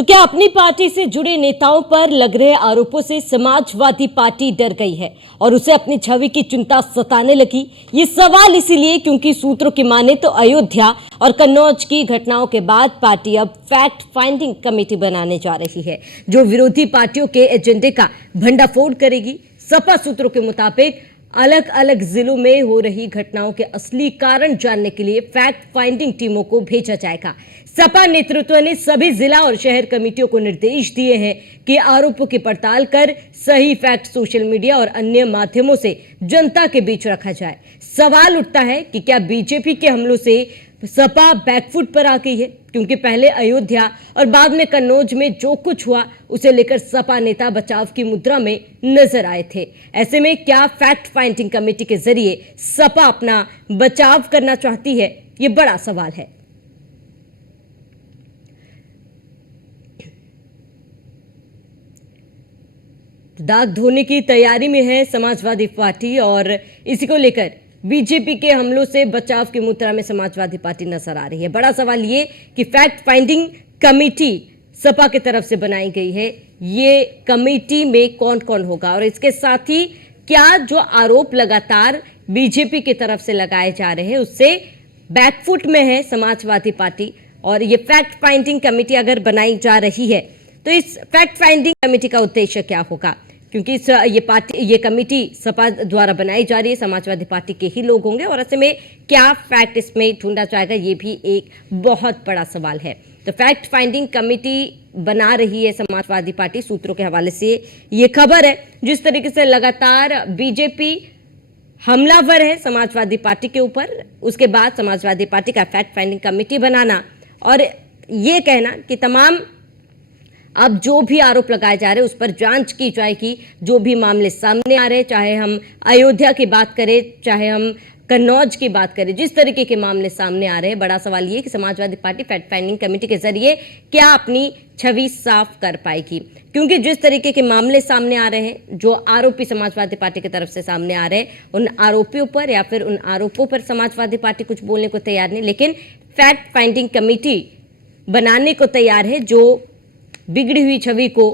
तो क्या अपनी पार्टी से जुड़े नेताओं पर लग रहे आरोपों से समाजवादी पार्टी डर गई है और उसे अपनी छवि की चिंता सताने लगी? ये सवाल इसीलिए क्योंकि सूत्रों की माने तो अयोध्या और कन्नौज की घटनाओं के बाद पार्टी अब फैक्ट फाइंडिंग कमेटी बनाने जा रही है, जो विरोधी पार्टियों के एजेंडे का भंडाफोड़ करेगी। सपा सूत्रों के मुताबिक अलग अलग जिलों में हो रही घटनाओं के असली कारण जानने के लिए फैक्ट फाइंडिंग टीमों को भेजा जाएगा। सपा नेतृत्व ने सभी जिला और शहर कमेटियों को निर्देश दिए हैं कि आरोपों की पड़ताल कर सही फैक्ट सोशल मीडिया और अन्य माध्यमों से जनता के बीच रखा जाए। सवाल उठता है कि क्या बीजेपी के हमलों से सपा बैकफुट पर आ गई है, क्योंकि पहले अयोध्या और बाद में कन्नौज में जो कुछ हुआ उसे लेकर सपा नेता बचाव की मुद्रा में नजर आए थे। ऐसे में क्या फैक्ट फाइंडिंग कमेटी के जरिए सपा अपना बचाव करना चाहती है, ये बड़ा सवाल है। दाग धोने की तैयारी में है समाजवादी पार्टी और इसी को लेकर बीजेपी के हमलों से बचाव की मुद्रा में समाजवादी पार्टी नजर आ रही है। बड़ा सवाल ये कि फैक्ट फाइंडिंग कमेटी सपा की तरफ से बनाई गई है, ये कमेटी में कौन कौन होगा और इसके साथ ही क्या जो आरोप लगातार बीजेपी की तरफ से लगाए जा रहे हैं उससे बैकफुट में है समाजवादी पार्टी। और ये फैक्ट फाइंडिंग कमेटी अगर बनाई जा रही है तो इस फैक्ट फाइंडिंग कमेटी का उद्देश्य क्या होगा, क्योंकि ये कमेटी सपा द्वारा बनाई जा रही है, समाजवादी पार्टी के ही लोग होंगे और ऐसे में क्या फैक्ट इसमें ढूंढा जाएगा, ये भी एक बहुत बड़ा सवाल है। तो फैक्ट फाइंडिंग कमेटी बना रही है समाजवादी पार्टी, सूत्रों के हवाले से ये खबर है। जिस तरीके से लगातार बीजेपी हमलावर है समाजवादी पार्टी के ऊपर, उसके बाद समाजवादी पार्टी का फैक्ट फाइंडिंग कमेटी बनाना और ये कहना कि तमाम अब जो भी आरोप लगाए जा रहे हैं उस पर जांच की जाएगी। जो भी मामले सामने आ रहे हैं, चाहे हम अयोध्या की बात करें, चाहे हम कन्नौज की बात करें, जिस तरीके के मामले सामने आ रहे हैं, बड़ा सवाल ये कि Samajwadi party fact finding committee के जरिए क्या अपनी छवि साफ कर पाएगी। क्योंकि जिस तरीके के मामले सामने आ रहे हैं, जो आरोपी समाजवादी पार्टी की तरफ से सामने आ रहे हैं, उन आरोपियों पर या फिर उन आरोपों पर समाजवादी पार्टी कुछ बोलने को तैयार नहीं, लेकिन फैक्ट फाइंडिंग कमेटी बनाने को तैयार है जो बिगड़ी हुई छवि को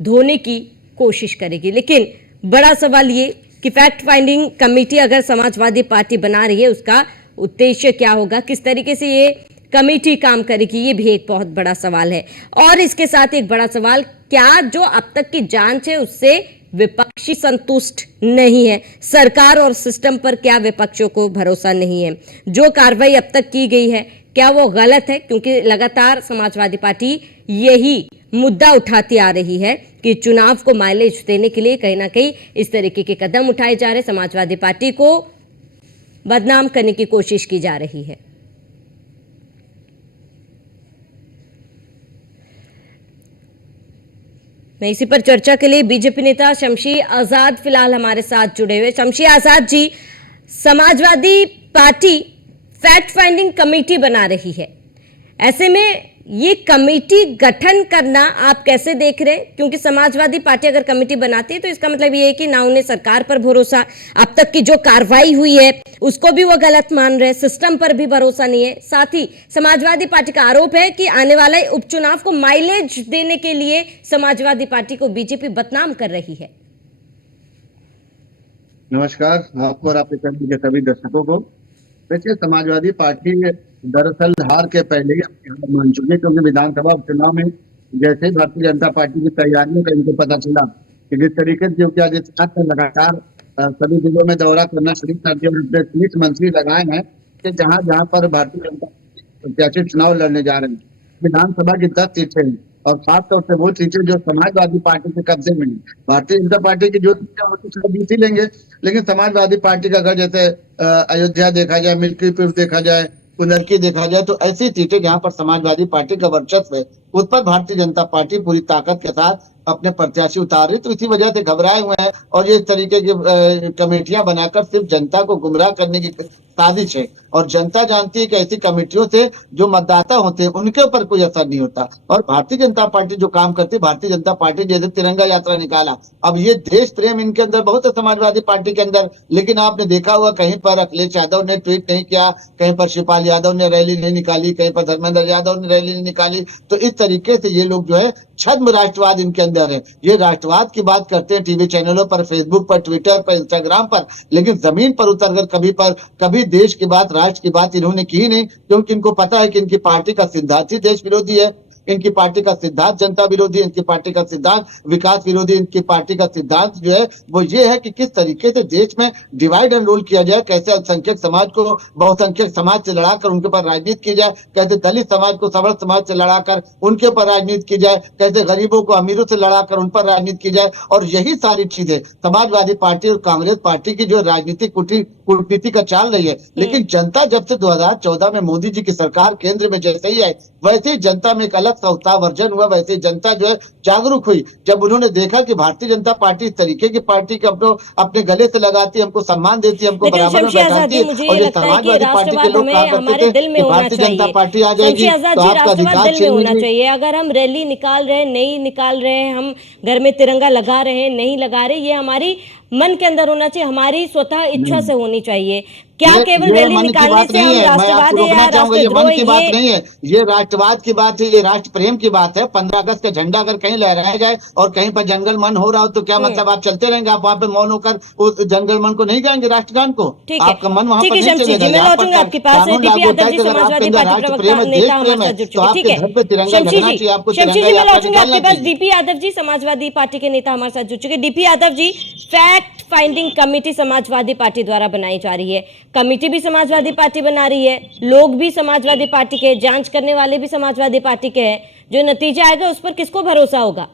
धोने की कोशिश करेगी। लेकिन बड़ा सवाल ये कि फैक्ट फाइंडिंग कमेटी अगर समाजवादी पार्टी बना रही है उसका उद्देश्य क्या होगा, किस तरीके से ये कमेटी काम करेगी, ये भी एक बहुत बड़ा सवाल है। और इसके साथ एक बड़ा सवाल, क्या जो अब तक की जांच है उससे विपक्षी संतुष्ट नहीं है, सरकार और सिस्टम पर क्या विपक्षों को भरोसा नहीं है, जो कार्रवाई अब तक की गई है क्या वो गलत है, क्योंकि लगातार समाजवादी पार्टी यही मुद्दा उठाती आ रही है कि चुनाव को माइलेज देने के लिए कहीं ना कहीं इस तरीके के कदम उठाए जा रहे, समाजवादी पार्टी को बदनाम करने की कोशिश की जा रही है। इसी पर चर्चा के लिए बीजेपी नेता शमशी आजाद फिलहाल हमारे साथ जुड़े हुए। Shamshi Azad ji, Samajwadi party fact finding committee बना रही है, ऐसे में ये कमेटी गठन करना आप कैसे देख रहे हैं? क्योंकि समाजवादी पार्टी अगर कमेटी बनाती है तो इसका मतलब ये है कि ना उन्हें सरकार पर भरोसा, अब तक की जो कार्रवाई हुई है उसको भी वो गलत मान रहे, सिस्टम पर भी भरोसा नहीं है। साथ ही समाजवादी पार्टी का आरोप है कि आने वाले उपचुनाव को माइलेज देने के लिए समाजवादी पार्टी को बीजेपी बदनाम कर रही है। नमस्कार आपको और आपके सभी दर्शकों को। देखिए, समाजवादी पार्टी दरअसल हार के पहले ही अपनी हार मान चुकी, क्योंकि विधानसभा उपचुनाव में जैसे भारतीय जनता पार्टी की तैयारियों का इनको पता चला कि जिस तरीके से योगी आदित्यनाथ ने लगातार सभी जिलों में दौरा करना शुरू कर दिया और 30 मंत्री लगाए हैं कि जहां जहां पर भारतीय जनता प्रत्याशी चुनाव लड़ने जा रहे हैं, विधानसभा की 10 सीटें हैं और खासतौर से वो सीटें जो समाजवादी पार्टी के कब्जे में है। भारतीय जनता पार्टी की जो सीटें होती सब जीत ही लेंगे, लेकिन समाजवादी पार्टी का अगर जैसे अयोध्या देखा जाए, मिल्कीपुर देखा जाए, पुनरकी देखा जाए, तो ऐसी सीटें जहां पर समाजवादी पार्टी का वर्चस्व है उस पर भारतीय जनता पार्टी पूरी ताकत के साथ अपने प्रत्याशी उतार रही, तो इसी वजह से घबराए हुए हैं और ये इस तरीके की कमेटियां बनाकर सिर्फ जनता को गुमराह करने की साजिश है। और जनता जानती है कि ऐसी कमेटियों से जो मतदाता होते हैं उनके ऊपर कोई असर नहीं होता। और भारतीय जनता पार्टी जो काम करती है, भारतीय जनता पार्टी जैसे तिरंगा यात्रा निकाला, अब ये देश प्रेम इनके अंदर बहुत है समाजवादी पार्टी के अंदर, लेकिन आपने देखा हुआ कहीं पर अखिलेश यादव ने ट्वीट नहीं किया, कहीं पर शिवपाल यादव ने रैली नहीं निकाली, कहीं पर धर्मेंद्र यादव ने रैली नहीं निकाली। तो इस तरीके से ये लोग जो है छद्म राष्ट्रवाद इनके अंदर है। ये राष्ट्रवाद की बात करते हैं टीवी चैनलों पर, फेसबुक पर, ट्विटर पर, इंस्टाग्राम पर, लेकिन जमीन पर उतरकर कभी देश की बात, राष्ट्र की बात इन्होंने की नहीं, क्योंकि इनको पता है कि इनकी पार्टी का सिद्धांत ही देश विरोधी है, इनकी पार्टी का सिद्धांत जनता विरोधी, इनकी पार्टी का सिद्धांत विकास विरोधी, इनकी पार्टी का सिद्धांत जो है वो ये है कि किस तरीके से देश में डिवाइड एंड रूल किया जाए, कैसे अल्पसंख्यक समाज को बहुसंख्यक समाज से लड़ाकर उनके ऊपर राजनीति की जाए, कैसे दलित समाज को सबल समाज से लड़ाकर उनके ऊपर राजनीति की जाए, कैसे गरीबों को अमीरों से लड़ाकर उन पर राजनीति की जाए। और यही सारी चीजें समाजवादी पार्टी और कांग्रेस पार्टी की जो राजनीतिक कूटनीति का चाल रही है। लेकिन जनता जब से 2014 में मोदी जी की सरकार केंद्र में जैसे ही आई, वैसे ही जनता में एक अलग सा उत्साह वर्जन हुआ, वैसे ही जनता जो है जागरूक हुई जब उन्होंने देखा कि भारतीय जनता पार्टी इस तरीके की पार्टी के अपने गले से लगाती है, हमको सम्मान देती है, हमको लेकिन बराबर में शमशी आजाद बैठाती जी, है। मुझे और ये ये लगता है कि समाजवादी पार्टी के राष्ट्रवाद लोग कहा हमें करते हमारे थे दिल में कि होना भारतीय जनता चाहिए। पार्टी आ शमशी जाएगी आजाद तो जी, आपका राष्ट्रवाद अधिकार दिल में छीन होना लेंगे। चाहिए। अगर हम रैली निकाल रहे हैं, नहीं निकाल रहे हैं, हम घर में तिरंगा लगा रहे हैं, नहीं लगा रहे, ये हमारी मन के अंदर होना चाहिए, हमारी स्वतः इच्छा से होनी चाहिए। क्या केवल ये रैली मन की निकालने बात से नहीं हम है, मैं राष्ट्रवाद आपको है रोकना या चाहूंगा, ये मन राष्ट्रद्रोह, की बात ये नहीं है, ये राष्ट्रवाद की बात है, ये राष्ट्र प्रेम की बात है। 15 अगस्त का झंडा अगर कहीं लहराया जाए और कहीं पर जंगल मन हो रहा हो तो क्या मतलब आप चलते रहेंगे? आप वहां पे मौन होकर उस जंगल मन को नहीं गाएंगे, राष्ट्रगान को? ठीक है। आपका मन वहां ठीक पर है नहीं शमशी चलेगा। जी, मैं यहाँ पर लौटूंगा आपके पास। कानून डीपी लागू होता यादव है जी, कि अगर आपके समाजवादी अंदर पार्टी राष्ट्र प्रवक्ता प्रेम है, नेता देश हमारे प्रेम है, साथ जुड़ तो चुके। ठीक आपके है घर पे तिरंगा शमशी लगना जी, चाहिए, आपको शमशी तिरंगा जी, मैं यात्रा लौटूंगा निकालना आपके पास। चाहिए। डीपी यादव जी, समाजवादी पार्टी के नेता हमारे साथ जुड़ चुके। DP Yadav ji, fact finding committee Samajwadi party द्वारा बनाई जा रही है, कमेटी भी समाजवादी पार्टी बना रही है, लोग भी समाजवादी पार्टी के, जांच करने वाले भी समाजवादी पार्टी के हैं, जो नतीजा आएगा उस पर किसको भरोसा होगा?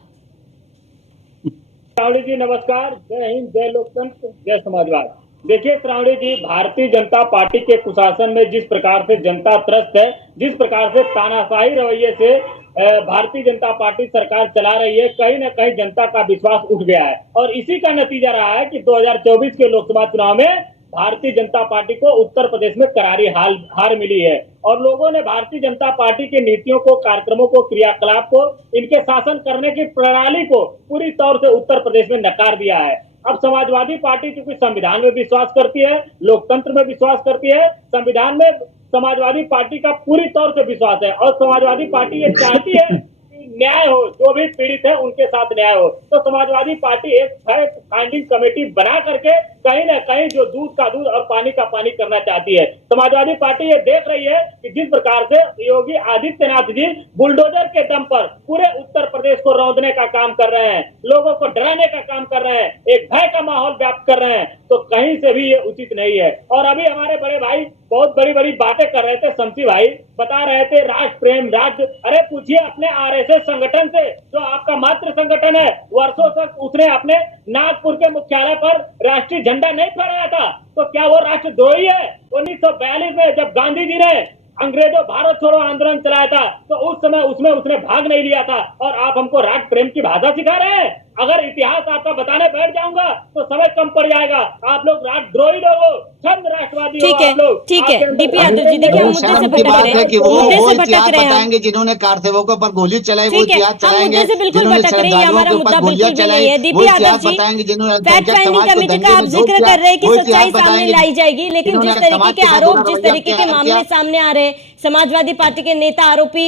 श्रावणी जी नमस्कार, जय हिंद, जय लोकतंत्र, जय समाजवाद। देखिए श्रावणी जी, भारतीय जनता पार्टी के कुशासन में जिस प्रकार से जनता त्रस्त है, जिस प्रकार से तानाशाही रवैये से भारतीय जनता पार्टी सरकार चला रही है, कहीं ना कहीं जनता का विश्वास उठ गया है। और इसी का नतीजा रहा है कि 2024 के लोकसभा चुनाव में भारतीय जनता पार्टी को उत्तर प्रदेश में करारी हार मिली है। और लोगों ने भारतीय जनता पार्टी की नीतियों को, कार्यक्रमों को, क्रियाकलाप को, इनके शासन करने की प्रणाली को पूरी तौर से उत्तर प्रदेश में नकार दिया है। अब समाजवादी पार्टी चूंकि संविधान में विश्वास करती है, लोकतंत्र में विश्वास करती है, संविधान में समाजवादी पार्टी का पूरी तौर से विश्वास है और समाजवादी पार्टी ये चाहती है कि न्याय हो, जो भी पीड़ित है उनके साथ न्याय हो। तो समाजवादी पार्टी एक फैक्ट फाइंडिंग कमेटी बना करके कहीं ना कहीं जो दूध का दूध और पानी का पानी करना चाहती है। समाजवादी पार्टी ये देख रही है कि जिस प्रकार से योगी आदित्यनाथ जी बुलडोजर के दम पर पूरे उत्तर प्रदेश को रौंदने का काम कर रहे हैं, लोगों को डराने का काम कर रहे हैं, एक भय का माहौल व्याप्त कर रहे हैं, तो कहीं से भी ये उचित नहीं है। और अभी हमारे बड़े भाई बहुत बड़ी बड़ी बातें कर रहे थे, शमशी भाई बता रहे थे राष्ट्र प्रेम, राज्य, अरे पूछिए अपने आरएसएस संगठन से, जो आपका मात्र संगठन है, वर्षों तक उसने अपने नागपुर के मुख्यालय पर राष्ट्रीय झंडा नहीं फहराया था, तो क्या वो राष्ट्रद्रोही है? 1942 में जब गांधी जी ने अंग्रेजों भारत छोड़ो आंदोलन चलाया था, तो उस समय उसमें उसने भाग नहीं लिया था, और आप हमको राष्ट्र प्रेम की भाषा सिखा रहे हैं। अगर इतिहास आपका बताने बैठ जाऊंगा तो समय कम पड़ जाएगा। आप लोग राष्ट्रद्रोही लोग हो, छंद राष्ट्रवादी हो ठीक है, आप लोग। ठीक है आपके अंदर डीपी यादव जी, देखिए हम वो मुद्दे से शर्म की भटक बात रहे है कि हैं, वो मुद्दे से इतिहास भटक रहे हैं हम। बताएंगे जिन्होंने कार सेवकों पर गोली चलाई, वो ठीक है, इतिहास हम चलाएंगे मुद्दे से बिल्कुल जिन्होंने भटक रहे हैं, ये श्रद्धालुओं हमारा के मुद्दा ऊपर गोलियां बिल्कुल भी चलाई, नहीं है। वो डीपी यादव इतिहास जी, बताएंगे जिन्होंने फैक्ट अल्पसंख्यक फाइंडिंग समाज को कमेटी का दंगे आप में झोंक जिक्र दिया, कर रहे हैं कि वो सच्चाई इतिहास सामने बताएंगे लाई जाएगी, लेकिन जिस जिन्होंने तरीके समाज के के साथ आरोप, बुरा जिस रवैया तरीके के किया। मामले सामने आ रहे हैं, समाजवादी पार्टी के नेता आरोपी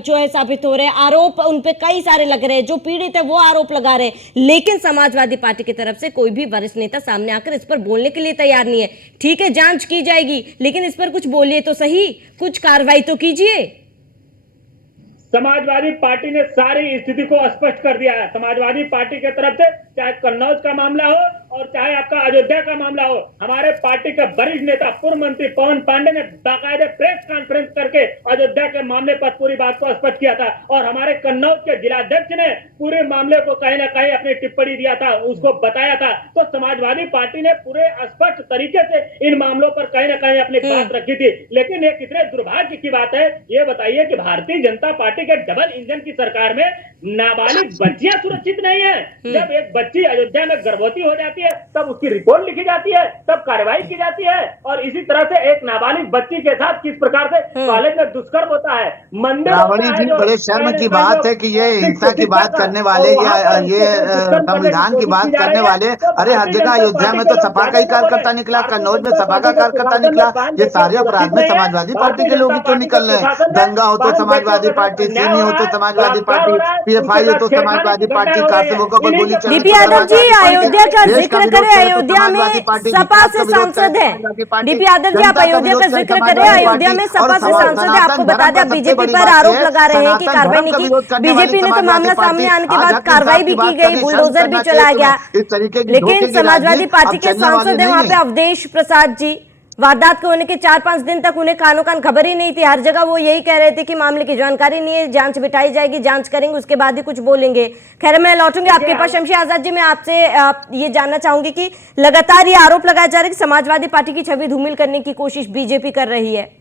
जो है साबित हो रहे हैं, आरोप उन पे कई सारे लग रहे हैं, जो पीड़ित है वो आरोप लगा रहे हैं, लेकिन समाजवादी पार्टी की तरफ से कोई भी वरिष्ठ नेता सामने आकर इस पर बोलने के लिए तैयार नहीं है। ठीक है, जांच की जाएगी, लेकिन इस पर कुछ बोलिए तो सही, कुछ कार्रवाई तो कीजिए। समाजवादी पार्टी ने सारी स्थिति को स्पष्ट कर दिया है। समाजवादी पार्टी की तरफ से चाहे कन्नौज का मामला हो और चाहे आपका अयोध्या का मामला हो, हमारे पार्टी का वरिष्ठ नेता पूर्व मंत्री पवन पांडे ने बाकायदे प्रेस कॉन्फ्रेंस करके अयोध्या के मामले पर पूरी बात को स्पष्ट किया था और हमारे कन्नौज के जिलाध्यक्ष ने पूरे मामले को कहीं ना कहीं अपनी टिप्पणी दिया था, उसको बताया था। तो समाजवादी पार्टी ने पूरे स्पष्ट तरीके से इन मामलों पर कहीं ना कहीं अपनी बात रखी थी। लेकिन ये कितने दुर्भाग्य की बात है, ये बताइए कि भारतीय जनता पार्टी के डबल इंजन की सरकार में नाबालिग बच्चियां सुरक्षित नहीं है। जब एक बच्ची अयोध्या में गर्भवती हो जाती है तब उसकी रिपोर्ट लिखी जाती है, तब कार्रवाई की जाती है और इसी तरह से एक नाबालिग बच्ची के साथ किस प्रकार से कॉलेज में दुष्कर्म होता है, मंदिर रावणी जी, बड़े शर्म की बात है कि ये हिंसा की बात करने वाले या ये संविधान की बात करने वाले, अरे हर जगह अयोध्या में तो सपा का ही कार्यकर्ता निकला, कन्नौज में सपा का कार्यकर्ता निकला, ये सारे अपराध में समाजवादी पार्टी के लोग ही क्यों निकल रहे हैं? दंगा हो तो समाजवादी पार्टी, सीमी हो तो समाजवादी पार्टी, पीएफआई हो तो समाजवादी पार्टी, कासेवों पर गोली चलाई। डीपी यादव जी, अयोध्या का जिक्र करें, अयोध्या में सपा से सांसद है। डीपी यादव जी, आप अयोध्या का जिक्र करें, अयोध्या में सपा से सांसद है। आपको बता दें, बीजेपी पर आरोप लगा रहे हैं कि कार्रवाई नहीं की। बीजेपी ने तो मामला सामने आने के बाद कार्रवाई भी की गई, बुलडोजर भी चलाया गया, लेकिन समाजवादी पार्टी के सांसद है वहां पे अवधेश प्रसाद जी, वारदात के होने के 4-5 दिन तक उन्हें कानो कान खबर ही नहीं थी। हर जगह वो यही कह रहे थे कि मामले की जानकारी नहीं है, जांच बिठाई जाएगी, जांच करेंगे, उसके बाद ही कुछ बोलेंगे। खैर, मैं लौटूंगी आपके पास। शमशी आजाद जी, मैं आपसे ये जानना चाहूंगी कि लगातार ये आरोप लगाया जा रहा है कि समाजवादी पार्टी की छवि धूमिल करने की कोशिश बीजेपी कर रही है।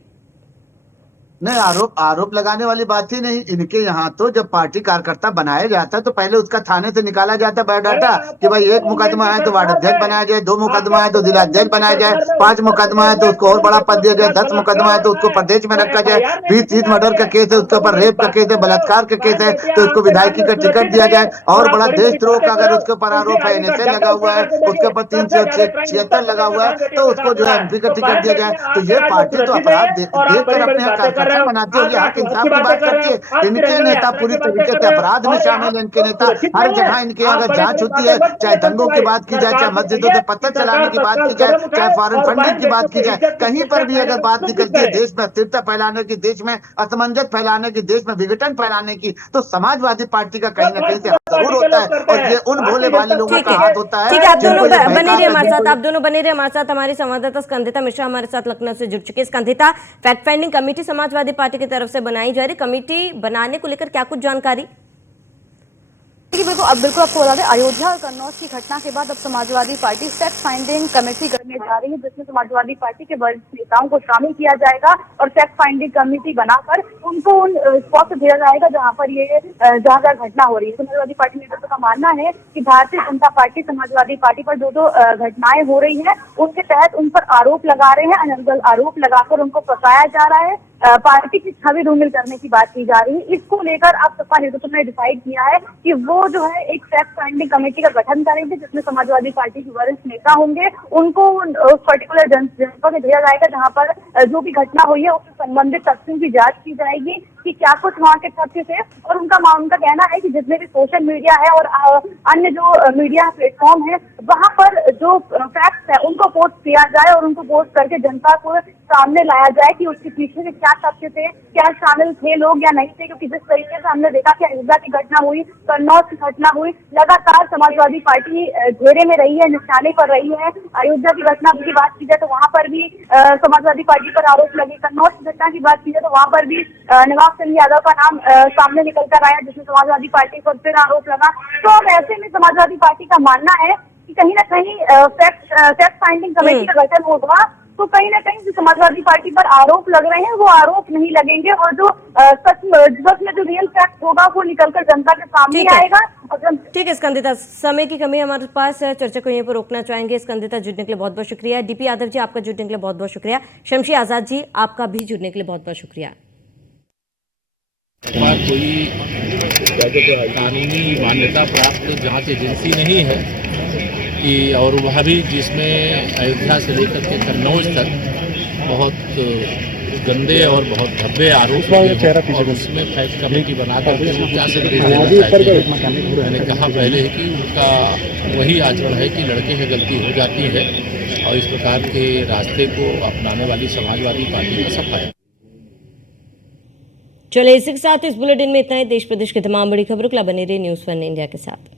नहीं, आरोप लगाने वाली बात ही नहीं। इनके यहाँ तो जब पार्टी कार्यकर्ता बनाया जाता है तो पहले उसका थाने से निकाला जाता है बायोडाटा कि भाई 1 मुकदमा है तो वार्ड अध्यक्ष बनाया जाए, 2 मुकदमा है तो जिलाध्यक्ष बनाया जाए, 5 मुकदमा है तो उसको और बड़ा पद दिया जाए, 10 मुकदमा है तो उसको प्रदेश में रखा जाए, 20-30 मर्डर का केस है, उसके ऊपर रेप का केस है, बलात्कार का केस है तो उसको विधायकी का टिकट दिया जाए, और बड़ा देशद्रोह का अगर उसके ऊपर आरोप है, एनएसए लगा हुआ है, उसके ऊपर 376 लगा हुआ है तो उसको जो है एमपी का टिकट दिया जाए। तो ये पार्टी तो अपराध देखकर अपने कार्यकर्ता बनाती होगी, हक इंसाफ की बात करती है। इनके नेता पूरी तरीके से अपराध में शामिल है। इनके नेता हर जगह इनके अगर जांच होती है, चाहे दंगों की बात की जाए, चाहे मस्जिदों से पत्थर चलाने की बात की जाए, चाहे फॉरेन फंडिंग की बात की जाए, कहीं पर भी अगर बात निकलती है देश में अस्थिरता फैलाने की, देश में असमंजस फैलाने की, देश में विघटन फैलाने की, तो समाजवादी पार्टी का कहीं ना कहीं से जरूर होता है और ये उन भोले भाले लोगों का हाथ होता है। ठीक है, आप दोनों बने रहिए हमारे साथ, आप दोनों बने रहिए हमारे साथ। हमारी संवाददाता स्कंदिता मिश्रा हमारे साथ लखनऊ से जुड़ चुकी है। Skandita, fact finding committee Samajwadi party की तरफ से बनाई जा रही, कमेटी बनाने को लेकर क्या कुछ जानकारी? बिल्कुल आपको बता दें, अयोध्या और कन्नौज की घटना के बाद अब Samajwadi party fact finding committee करने जा रही है, जिसमें समाजवादी पार्टी के वरिष्ठ नेताओं को शामिल किया जाएगा और फैक्ट फाइंडिंग कमेटी बनाकर उनको उन स्पॉट भेजा जाएगा जहां पर ये जहां घटना हो रही है। समाजवादी पार्टी नेतृत्व का मानना है कि भारतीय जनता पार्टी समाजवादी पार्टी पर जो घटनाएं हो रही है उनके तहत उन पर आरोप लगा रहे हैं, अनर्गल आरोप लगाकर उनको फंसाया जा रहा है, पार्टी की छवि धूमिल करने की बात की जा रही है। इसको लेकर अब सपा नेतृत्व ने डिसाइड किया है कि वो जो है एक फैक्ट फाइंडिंग कमेटी का गठन करेंगे, जिसमें समाजवादी पार्टी के वरिष्ठ नेता होंगे। उनको उस पर्टिकुलर जनपद में भेजा जाएगा जहां पर जो भी घटना हुई है उससे संबंधित तथ्यों की जांच की जाएगी कि क्या कुछ वहाँ के तथ्य थे। और उनका कहना है कि जितने भी सोशल मीडिया है और अन्य जो मीडिया प्लेटफॉर्म है वहां पर जो फैक्ट्स है उनको पोस्ट किया जाए और उनको पोस्ट करके जनता को सामने लाया जाए कि उसके पीछे के क्या तथ्य थे, क्या शामिल थे लोग या नहीं थे। क्योंकि जिस तरीके से हमने देखा कि अयोध्या की घटना हुई, कन्नौज की घटना हुई, लगातार समाजवादी पार्टी घेरे में रही है, निशाने पर रही है। अयोध्या की घटना की बात की जाए तो वहां पर भी समाजवादी पार्टी पर आरोप लगे, कन्नौज की घटना की बात की जाए तो वहां पर भी नवाब सिंह यादव का नाम सामने निकल कर आया, जिसमें समाजवादी पार्टी पर फिर आरोप लगा। तो अब ऐसे में समाजवादी पार्टी का मानना है कि कहीं ना कहीं फैक्ट फाइंडिंग कमेटी का गठन होगा तो कहीं ना कहीं जो समाजवादी पार्टी पर आरोप लग रहे हैं वो आरोप नहीं लगेंगे और जो सच में जो रियल फैक्ट होगा वो निकलकर जनता के सामने आएगा। ठीक है स्कंदिता, समय की कमी हमारे पास, चर्चा को यहीं पर रोकना चाहेंगे। स्कंदिता, जुड़ने के लिए बहुत बहुत शुक्रिया। डीपी यादव जी, आपका जुड़ने के लिए बहुत बहुत शुक्रिया। शमशी आजाद जी, आपका भी जुड़ने के लिए बहुत बहुत शुक्रिया। कोई कानूनी मान्यता प्राप्त जांच एजेंसी नहीं है कि, और वह भी जिसमें अयोध्या से लेकर के कन्नौज तक बहुत गंदे और बहुत धब्बे आरोप लगे और उसमें फैक्ट कमेटी बनाकर के क्या संदेश देना चाहते हैं। मैंने कहा पहले ही कि उनका वही आचरण है कि लड़के की गलती हो जाती है और इस प्रकार के रास्ते को अपनाने वाली समाजवादी पार्टी का सफा है। चलिए, इसी के साथ इस बुलेटिन में इतना ही। देश प्रदेश की तमाम बड़ी खबरों के लिए बने रहिए न्यूज़ 1 इंडिया के साथ।